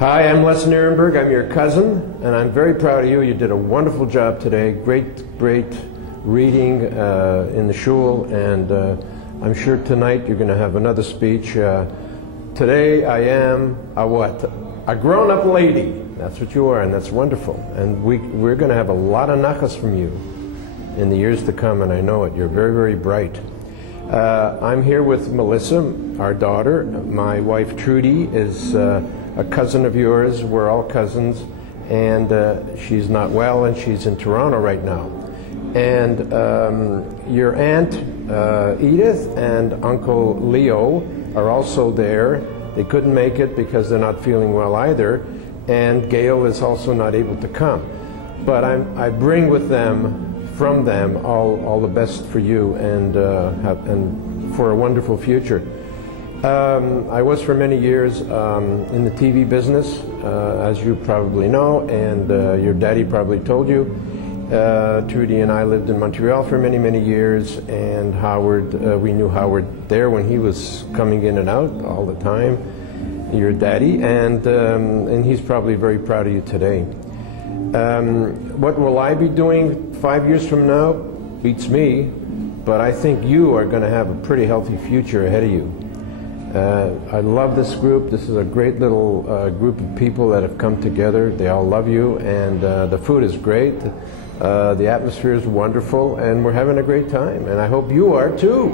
Hi, I'm Les Nierenberg. I'm your cousin, and I'm very proud of you. You did a wonderful job today. Great reading in the shul, and I'm sure tonight you're going to have another speech. Today I am a what? A grown-up lady. That's what you are, and that's wonderful. And we're going to have a lot of nachas from you in the years to come, and I know it. You're very, very bright. I'm here with Melissa, our daughter. My wife Trudy is a cousin of yours. We're all cousins, and she's not well, and she's in Toronto right now. And your aunt Edith and Uncle Leo are also there. They couldn't make it because they're not feeling well either, and Gail is also not able to come. But I bring with them, from them, all the best for you and for a wonderful future. I was for many years in the TV business, as you probably know, and your daddy probably told you. Trudy and I lived in Montreal for many, many years, and Howard, we knew Howard there when he was coming in and out all the time, your daddy, and he's probably very proud of you today. What will I be doing 5 years from now? Beats me, but I think you are going to have a pretty healthy future ahead of you. I love this group. This is a great little group of people that have come together. They all love you, and the food is great. The atmosphere is wonderful, and we're having a great time, and I hope you are too.